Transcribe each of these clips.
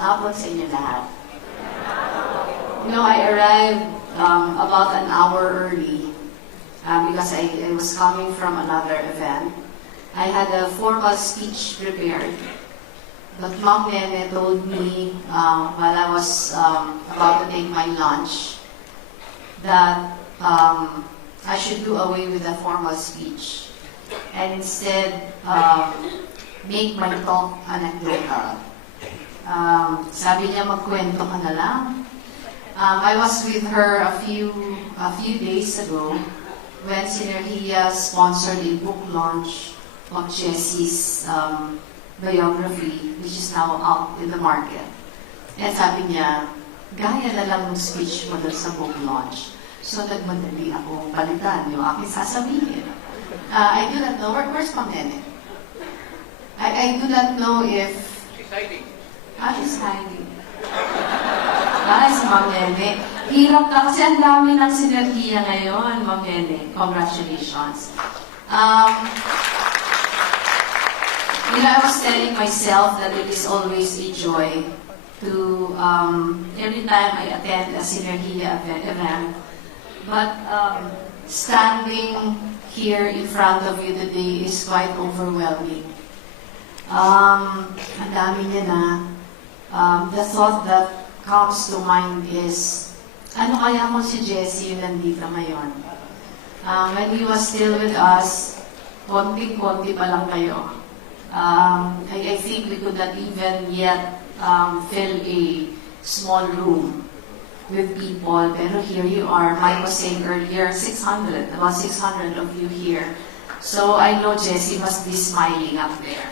hapon sa inyo lahat. You know, I arrived about an hour early because I was coming from another event. I had a formal speech prepared, but Ma'am Nene told me while I was about to take my lunch that I should do away with the formal speech and instead make my talk anecdotal. Sabi niya, magkwento ka na lang. I was with her a few days ago when Synergia sponsored a book launch of Jessie's biography, which is now out in the market. And sabi niya, gaya na lang ng speech mo doon sa book launch. So nagmadali akong palitan yung aking sasabihin. I do not know, where's Ma'am Nene? I do not know if... She's hiding. She's hiding. Si Ma'am Nene. Hirap na kasi ang dami ng sinergiya ngayon, Ma'am Nene. Congratulations. I was telling myself that it is always a joy to, every time I attend a Synergia event, but standing here in front of you today is quite overwhelming. Ang dami niya na. The thought that comes to mind is, ano kaya kung si Jessie yung nandito ngayon? When he was still with us, konting-konti pa lang kayo. I think we could not even yet fill a small room with people. Pero here you are. Mike was saying earlier, about 600 of you here. So I know Jessie must be smiling up there.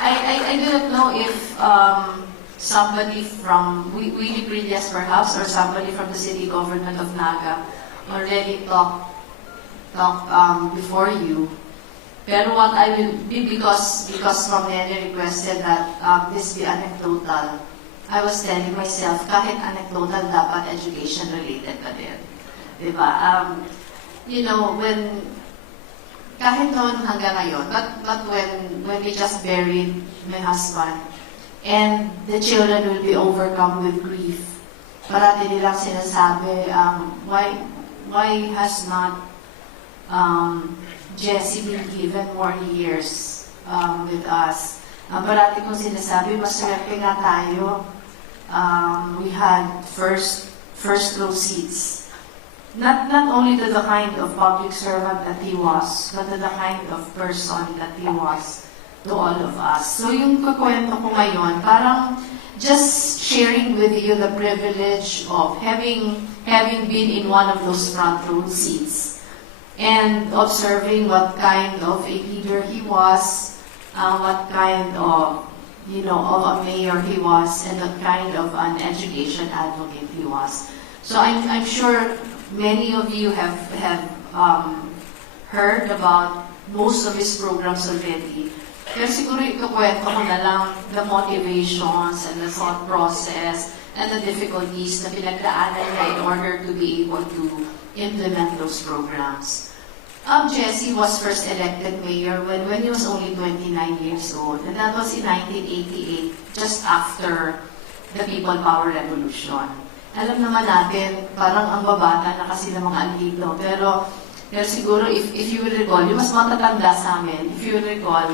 I do not know if somebody from Willie Brillas perhaps, or somebody from the city government of Naga already talked before you. Pero what I will be, because Ma'am Leni requested that this be anecdotal, I was telling myself, kahit anecdotal, dapat education-related pa din. Diba? You know, kahit noon hanggang ngayon, but when we just buried my husband, and the children will be overcome with grief, parati nilang sinasabi, why has not Jessie been given more years with us? Parati kong sinasabi, maswerte nga tayo. We had first row seats. Not only to the kind of public servant that he was, but to the kind of person that he was to all of us. So yung kukwento ko ngayon, parang just sharing with you the privilege of having been in one of those front row seats and observing what kind of a leader he was, what kind of, of a mayor he was, and what kind of an education advocate he was. So I'm sure many of you have heard about most of his programs already. Pero siguro ikukwento ko na lang the motivations and the thought process and the difficulties na pinagdaanan niya in order to be able to implement those programs. Jessie was first elected mayor when he was only 29 years old, and that was in 1988, just after the People Power Revolution. Alam naman natin, parang ang babata na kasi ng mga andito. Pero siguro, if you will recall, yung mas matatanda sa amin, if you will recall,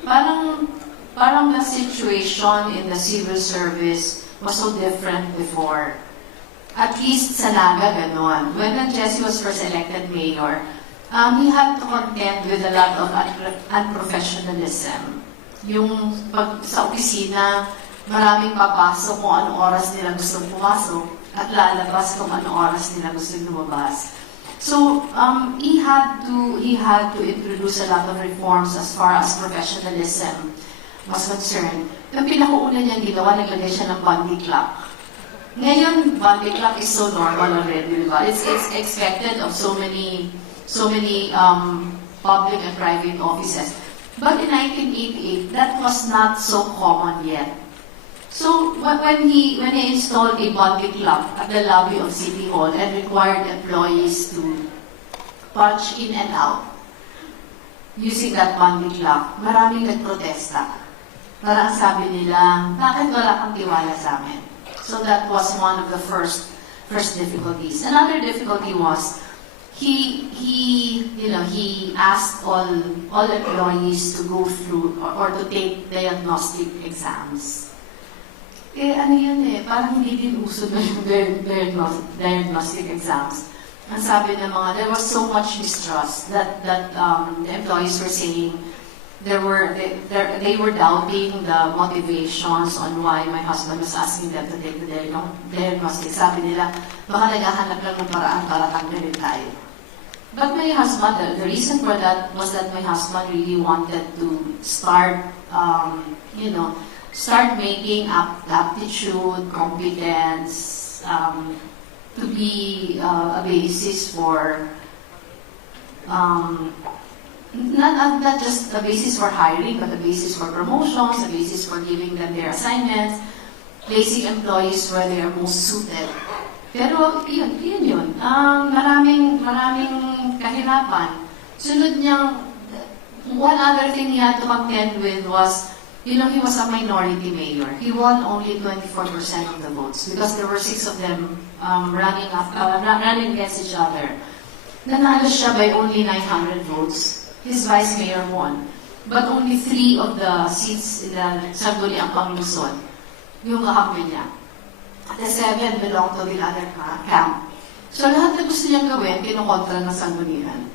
parang the situation in the civil service was so different before. At least sa Naga, gano'n. When Jessie was first elected mayor, he had to contend with a lot of unprofessionalism. Yung pag sa opisina, maraming papasok kung anong oras nila gustong pumasok at lalabas kung anong oras nila gustong lumabas. So he had to introduce a lot of reforms as far as professionalism was concerned. Yung pinakauna niyang ginawa, naglagay siya ng Bundy clock. Ngayon, Bundy clock is so normal already, diba? It's expected of so many public and private offices. But in 1988, that was not so common yet. So when he installed a Bundy clock at the lobby of City Hall and required employees to punch in and out, using that bonding clock, maraming nagprotesta. Parang sabi nila, bakit wala kang tiwala sa amin? So that was one of the first difficulties. Another difficulty was, he asked all employees to go through or to take diagnostic exams. Ano yun parang hindi din uso na yung diagnostic exams. Ang sabi ng mga, there was so much mistrust that the employees were saying they were doubting the motivations on why my husband was asking them to take the diagnostic. Sabi nila, baka naghahanap lang ng paraan para tanggalin tayo. But my husband, the reason for that was that my husband really wanted to start, start making aptitude, competence, to be a basis for, not just a basis for hiring, but a basis for promotions, a basis for giving them their assignments, placing employees where they are most suited. Pero yun. Maraming kahirapan. Sunod niyang, one other thing he had to contend with was, he was a minority mayor. He won only 24% of the votes because there were 6 of them running against each other. Nanalo siya by only 900 votes. His vice mayor won. But only 3 of the seats in the Sangguniang Panglungsod, yung kakampi niya. The 7 belong to the other camp. So lahat na gusto niyang gawin, kinukontra ng Sanggunian.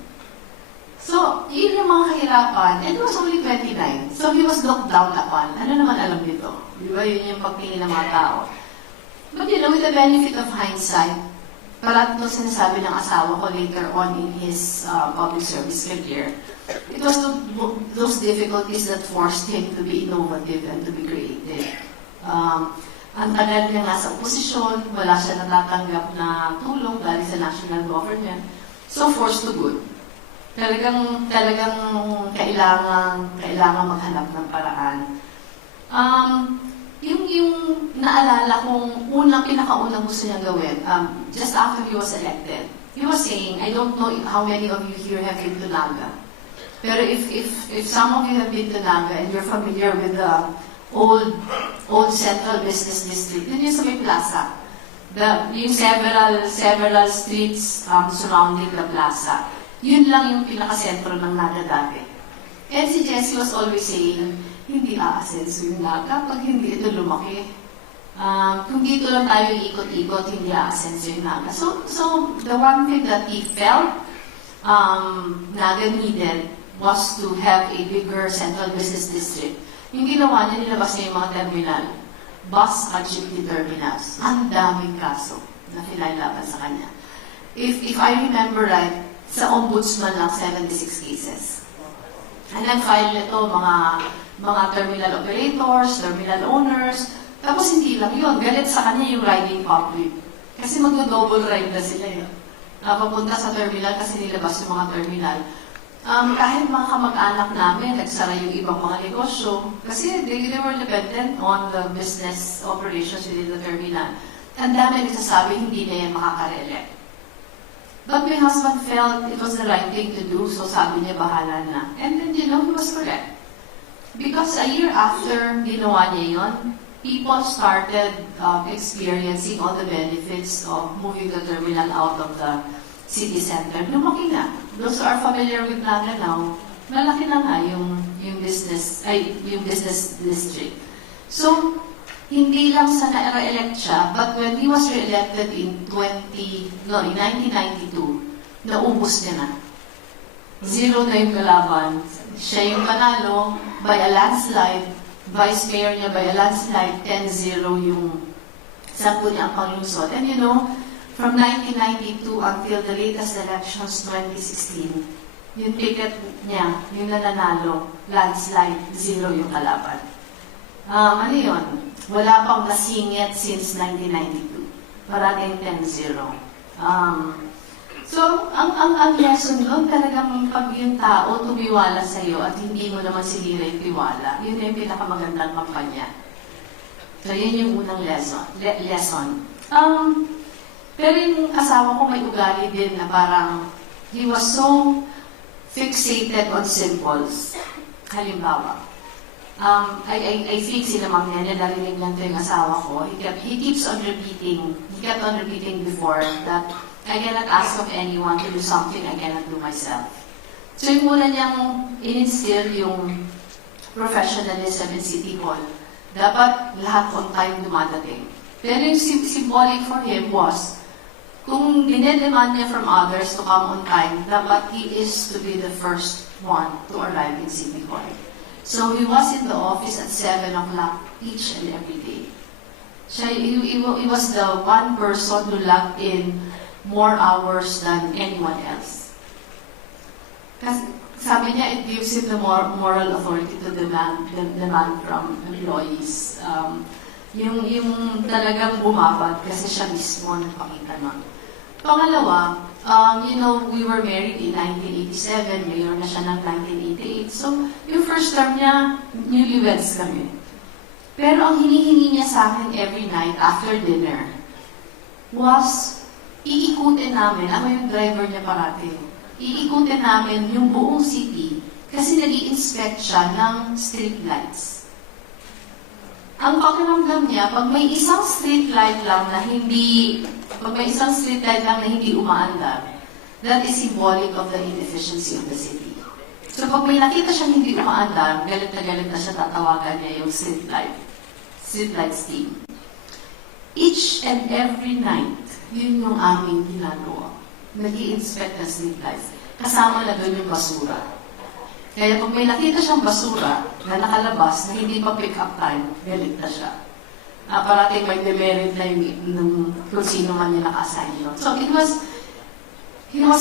So, yun yung mga kahirapan, and he was only 29. So, he was looked down upon. Ano naman alam nito? Di ba? Yun yung pagtingin ng mga tao. But with the benefit of hindsight, parang ito sinasabi ng asawa ko later on in his public service career, it was those difficulties that forced him to be innovative and to be creative. Ang tagal niya nasa oposisyon, wala siya natatanggap na tulong galing sa national government. So, forced to good. Talagang kailangan maghanap ng paraan. Yung naalala kong pinakaunang gusto niya gawin, just after he was elected, he was saying, I don't know how many of you here have been to Naga. Pero if some of you have been to Naga and you're familiar with the old central business district, yun yung sa may plaza. Yung several streets surrounding the plaza. Yun lang yung pinakasentro ng Naga dati. And si Jessie was always saying, hindi aasenso yung Naga pag hindi ito lumaki. Kung dito lang tayo ikot-ikot, hindi aasenso yung Naga. So the one thing that he felt Naga needed was to have a bigger central business district. Yung ginawa niya, nilabas niya yung mga terminal. Bus at jeepney terminals. Ang daming kaso na pinailaban sa kanya. If I remember right, sa ombudsman lang, 76 cases. And nag-file nito mga terminal operators, terminal owners, tapos hindi lang yun. Galit sa kanya yung riding public. Kasi mag-double ride na sila papunta sa terminal kasi nilabas yung mga terminal. Kahit mga kamag-anak namin, nagsara yung ibang mga negosyo kasi they were dependent on the business operations within the terminal. Ang dami nagsasabi, hindi na yan makaka-re-elect. But my husband felt it was the right thing to do, so sabi niya, bahala na. And then, he was correct. Because a year after ginawa niya yun, people started experiencing all the benefits of moving the terminal out of the city center. Lumaki na. Those who are familiar with Naga now, malaki na nga yung business district. So, hindi lang sa na-re-elect siya, but when he was re-elected in 1992, naubos niya na. 0 na yung kalaban. Siya yung panalo by a landslide, vice mayor niya by a landslide, 10-0 yung Sangguniang Panglungsod. And from 1992 until the latest elections, 2016, yung ticket niya, yung nananalo, landslide, 0 yung kalaban. Ano yun? Wala pang nasingit since 1992. Parating 10-0. So, ang lesson doon, talagang pag yung tao tumiwala sa'yo at hindi mo naman sinira yung tiwala, yun yung pinakamagandang kampanya. So, yun yung unang lesson. Pero yung asawa ko may ugali din na parang he was so fixated on symbols. Halimbawa, I think sila Ma'am Leni, narinig lang ito yung asawa ko. He keeps on repeating, he kept on repeating before that I cannot ask of anyone to do something I cannot do myself. So yung muna niyang in-instill yung professionalism in City Hall. Dapat lahat on time dumadating. Pero yung symbolic for him was, kung dinedemand niya from others to come on time, dapat he is to be the first one to arrive in City Hall. So he was in the office at 7 o'clock each and every day. He was the one person who logged in more hours than anyone else. Kasi sabi niya, it gives him the moral authority to demand from employees. Yung talagang bumabad kasi siya mismo nagpakita nun. Pangalawa, we were married in 1987, mayor na siya ng 1988. So, yung first term niya, newlyweds kami. Pero ang hinihingi niya sa akin every night after dinner was, iikutin namin, ako yung driver niya parati, iikutin namin yung buong city kasi nag-i-inspect siya ng street lights. Ang pakiramdam niya, pag may isang street light lang na hindi umaandar, that is symbolic of the inefficiency of the city. So pag may nakita siyang hindi umaandar, galit na siya, tatawagan niya yung street lights team. Each and every night, yun yung aming ginagawa. Nag-i-inspect ng street lights. Kasama na doon yung basura. Kaya pag may nakita siyang basura na nakalabas na hindi pa pick up time, galit na siya. Parating may demerit na yung kung sino man niya naka-assign yun. So he was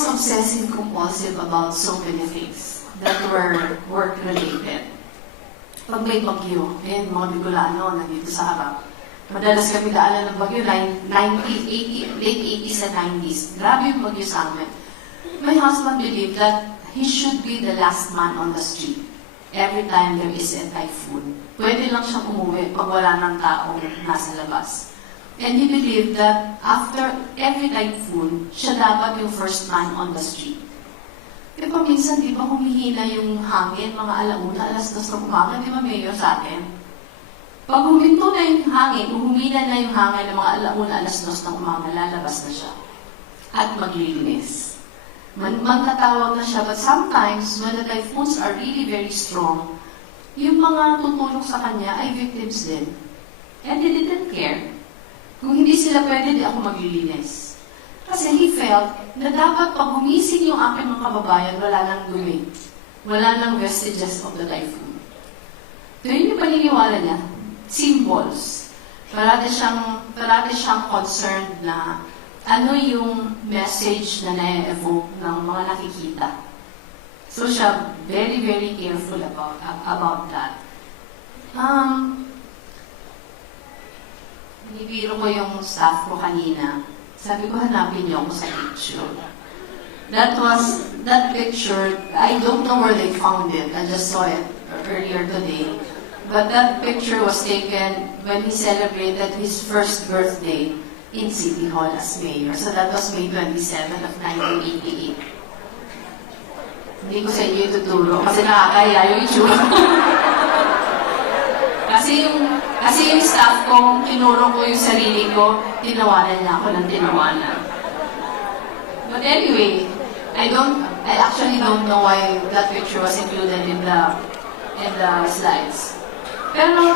obsessive compulsive about so many things that were work-related. Pag may bagyo, mga Bicolano nandito sa harap, madalas kami daanan ng bagyo, late 80s and 90s. Grabe yung bagyo sa amin. My husband believed that he should be the last man on the street every time there is a typhoon. Pwede lang siyang umuwi pag wala ng taong nasa labas. And he believed that after every typhoon, siya dapat yung first man on the street. E pa minsan, di ba humihina yung hangin, mga alauna, alas 2 ng umaga, di ba mayor sa atin? Pag huminto na yung hangin, humina na yung hangin ng mga alauna, alas 2 ng umaga, lalabas na siya. At maglilinis. Magtatawag na siya, but sometimes, when the typhoons are really very strong, yung mga tutulong sa kanya ay victims din. And he didn't care. Kung hindi sila pwede, di ako maglilinis. Kasi he felt na dapat pag gumising yung aking mga kababayan, wala nang dumi. Wala nang vestiges of the typhoon. So yun yung paniniwala niya. Symbols. Parati siyang concerned na ano yung message na na-evoke ng mga nakikita. So siya, very, very careful about that. Nibiro ko yung staff ko kanina. Sabi ko, hanapin niyo ako sa picture. That picture, I don't know where they found it. I just saw it earlier today. But that picture was taken when he celebrated his first birthday in City Hall as mayor. So that was May 27 of 1988. Hindi ko sa inyo ituturo kasi nakakaya yung itsura. kasi yung staff ko, tinuro ko yung sarili ko, tinawanan niya ako ng tinawanan. But anyway, I actually don't know why that picture was included in the slides. Pero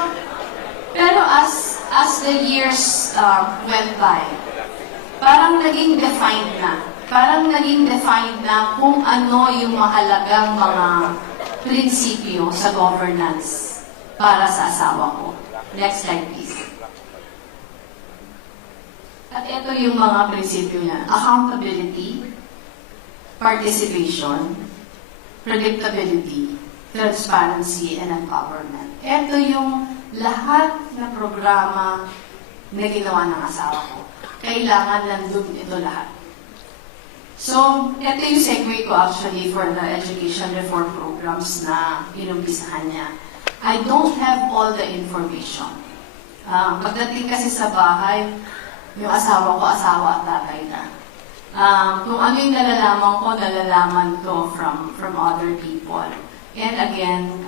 as the years went by, parang naging defined na kung ano yung mahalagang mga prinsipyo sa governance para sa asawa ko. Next slide, please. At ito yung mga prinsipyo niya. Accountability, participation, predictability, transparency, and empowerment. Ito yung lahat na programa na ginawa ng asawa ko. Kailangan nandun ito lahat. So, ito yung segue ko actually for the education reform programs na inumpisahan niya. I don't have all the information. Pagdating kasi sa bahay, yung asawa ko, asawa at tatay na. Kung ano yung nalalaman ko from other people. And again,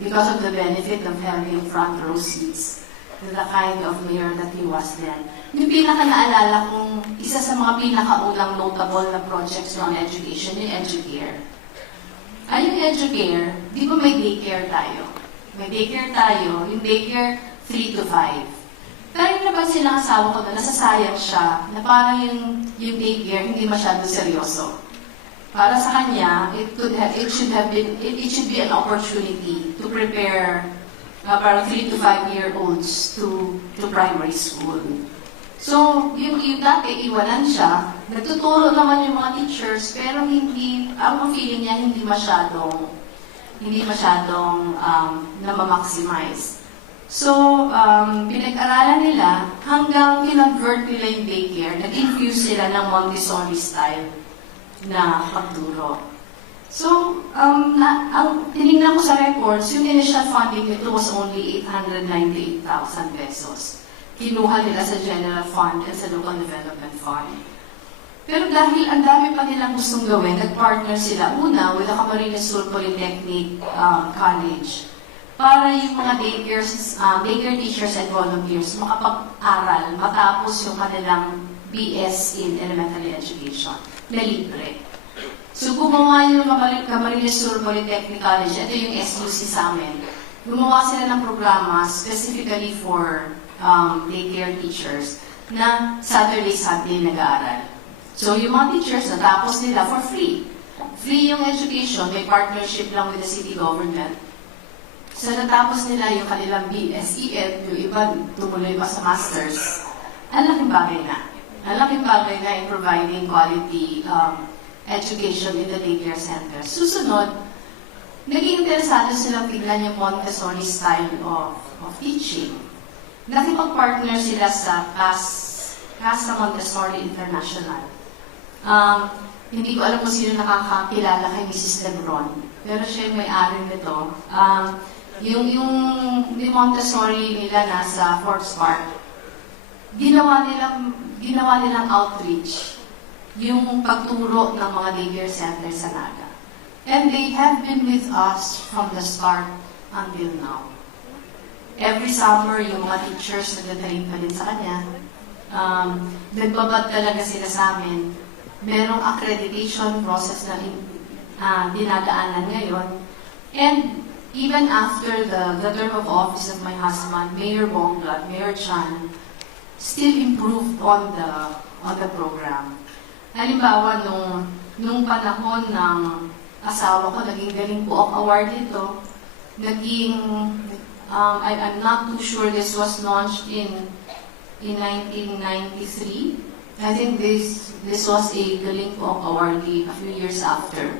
because of the benefit of having front row seats, the kind of mayor that he was then. Yung pinaka-naalala kong isa sa mga pinaka-unang notable na projects ng education, yung EduCare. Yung EduCare, di ba may daycare tayo? May daycare tayo, yung daycare 3 to 5. Pero yung napansin ng asawa ko na nasasayang siya, na parang yung daycare hindi masyado seryoso. Para sa kanya, it should be an opportunity to prepare parang 3 to 5-year-olds to primary school. So, yung dati, iwanan siya, nagtuturo naman yung mga teachers, pero ang feeling niya hindi masyadong na-maximize. So, pinag-aralan nila, hanggang kinonvert nila yung daycare, nag-infuse sila ng Montessori style na pagturo. So, ang tinignan ko sa records, yung initial funding nito was only 898,000 pesos. Kinuha nila sa General Fund and sa Local Development Fund. Pero dahil ang dami pa nilang gustong gawin, nag-partner sila una with the Camarines Sur Polytechnic College para yung mga daycare teachers and volunteers makapag-aral matapos yung kanilang BS in Elementary Education na libre. So, gumawa yung Camarines Sur Polytechnic College, ito yung SUC sa amin. Gumawa sila ng programa specifically for daycare teachers na Saturday, Sunday nag-aaral. So, yung mga teachers natapos nila for free. Free yung education, may partnership lang with the city government. So, natapos nila yung kanilang BSED, yung iba tumuloy pa sa masters. Ang laking bagay na. Ang laking bagay na in providing quality education in the daycare center. Susunod, naging interesado silang tignan yung Montessori style of teaching. Nakipag-partner sila sa Casa Montessori International. Hindi ko alam kung sino nakakakilala kay Mrs. Lebron, pero siya yung may-ari nito. Yung Montessori nila nasa Forts Park, ginawa nilang outreach, yung pagturo ng mga daycare center sa Naga. And they have been with us from the start until now. Every summer, yung mga teachers nagtatrain pa din sa kanya. Nagbabad talaga sila sa amin. Merong accreditation process na dinadaanan ngayon. And even after the term of office of my husband, Mayor Bongga, Mayor Chan, still improved on the program. Halimbawa, nung panahon ng asawa ko, naging galing buhok award ito. I'm not too sure this was launched in 1993. I think this was a galing buhok awardee a few years after.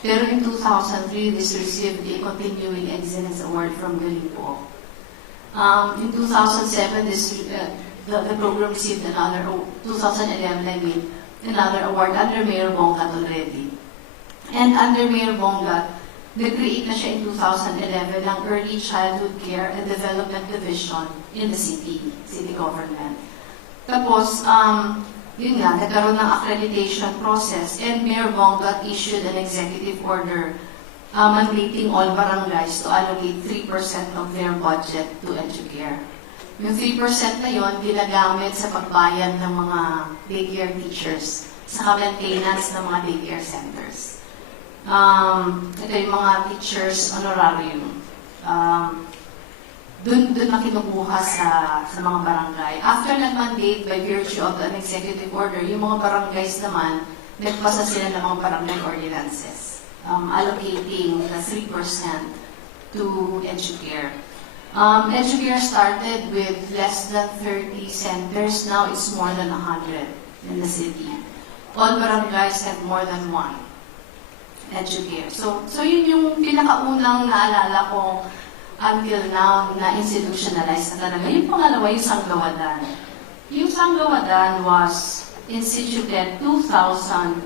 Pero in 2003, this received a Continuing Excellence Award from Galing Buhok. In 2007, the program received another, 2011, I mean, another award under Mayor Bongga already. And under Mayor Bongga, nag-create na siya in 2011 ng Early Childhood Care and Development Division in the city government. Tapos, yun nga, nagkaroon ng accreditation process and Mayor Bongga issued an executive order mandating all barangays to allocate 3% of their budget to EduCare. Yung 3% na yun, ginagamit sa pagbayad ng mga daycare teachers sa maintenance ng mga daycare centers. Ito yung mga teachers honorarium. Doon na kinukuha sa mga barangay. After nag-mandate by virtue of an executive order, yung mga barangays naman, nagpasa sila ng mga barangay ordinances, allocating the 3% to EduCare. EduCare started with less than 30 centers. Now it's more than 100 in the city. All barangays have more than one EduCare. So yun yung pinakaunang naalala ko until now na institutionalized na talaga. Yung pangalawa, yung Sanggawadan. Yung Sanggawadan was instituted 2000,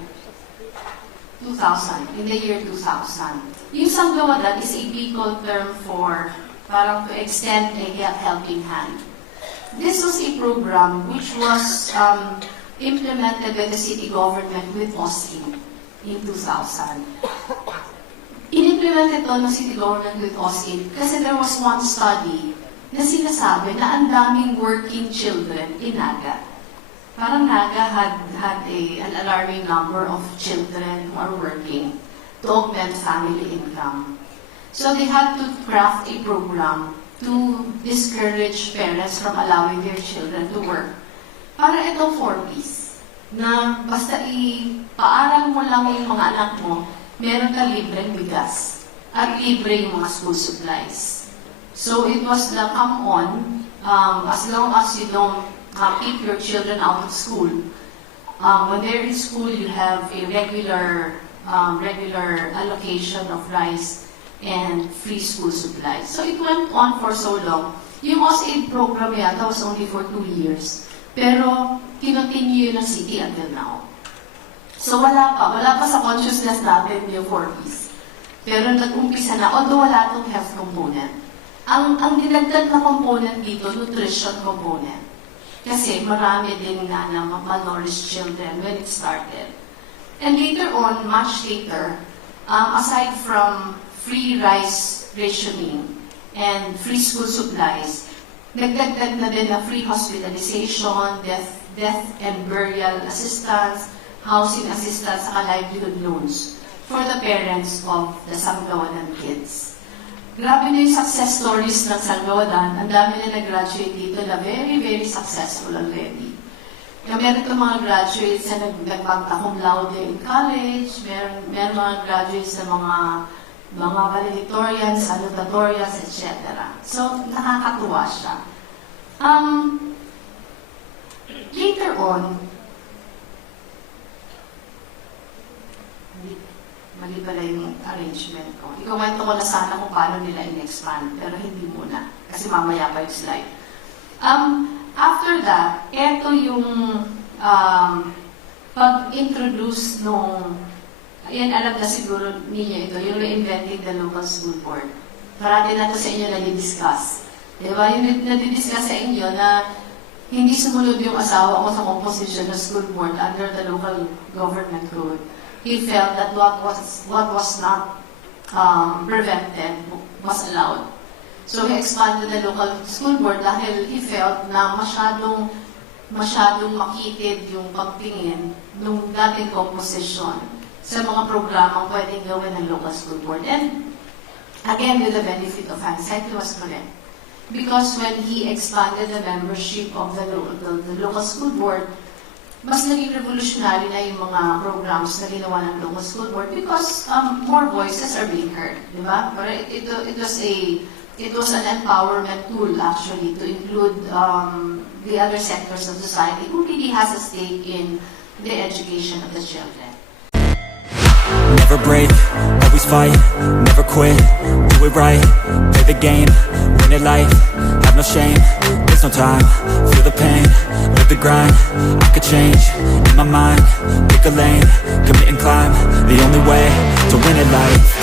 in the year 2000. Yung Sanggawadan is a Bicol term for parang to extend a helping hand. This was a program which was implemented by the city government with OSIM in 2000. In-implemented to ng city government with OSIM kasi there was one study na sinasabi na ang daming working children in Naga. Parang Naga had an alarming number of children who are working to augment family income. So they had to craft a program to discourage parents from allowing their children to work. Para itong 4Ps, na basta ipaaral mo lang yung mga anak mo, meron ka libreng bigas at libre yung mga school supplies. So it was the come on, as long as you don't keep your children out of school. When they're in school, you have a regular allocation of rice and free school supplies. So it went on for so long. Yung OSAID program yata was only for 2 years. Pero kinontinue yun ng city until now. So wala pa sa consciousness natin yung 4Ps. Pero nag-umpisa na, although wala itong health component. Ang dinagdag na component dito, nutrition component. Kasi marami din nga na malnourished children when it started. And later on, much later, aside from free rice rationing and free school supplies, nagdagdag na din na free hospitalization, death and burial assistance, housing assistance, at livelihood loans for the parents of the Sanggawanan kids. Grabe na yung success stories ng Sanggawanan. Ang dami na nag-graduate dito na very, very successful already. Meron itong mga graduates na nagpagta cum laude in college, meron mga graduates na mga valedictorians, salutatorians, etc. So, nakakatuwa siya. Later on, mali pala yung arrangement ko. Ikomento ko na sana kung paano nila in-expand, pero hindi muna, kasi mamaya pa yung slide. After that, eto yung pag-introduce nung, ayan, alam na siguro ninyo ito, yung reinventing the local school board. Parati na ito sa inyo na-discuss. Diba? Yung na-discuss sa inyo na hindi sumunod yung asawa ko sa composition ng school board under the local government code. He felt that what was not prevented was allowed. So he expanded the local school board dahil he felt na masyadong makitid yung pagtingin ng dating composition sa mga programang pwedeng gawin ng local school board. And again, with the benefit of hindsight, he was correct. Because when he expanded the membership of the local school board, mas naging revolutionary na yung mga programs na ginawa ng local school board because more voices are being heard, di ba? Pero it was an empowerment tool actually to include the other sectors of society who really has a stake in the education of the children. Never break, always fight, never quit, do it right, play the game, win it life, have no shame, there's no time, feel the pain, live the grind, I could change, in my mind, pick a lane, commit and climb, the only way to win it life.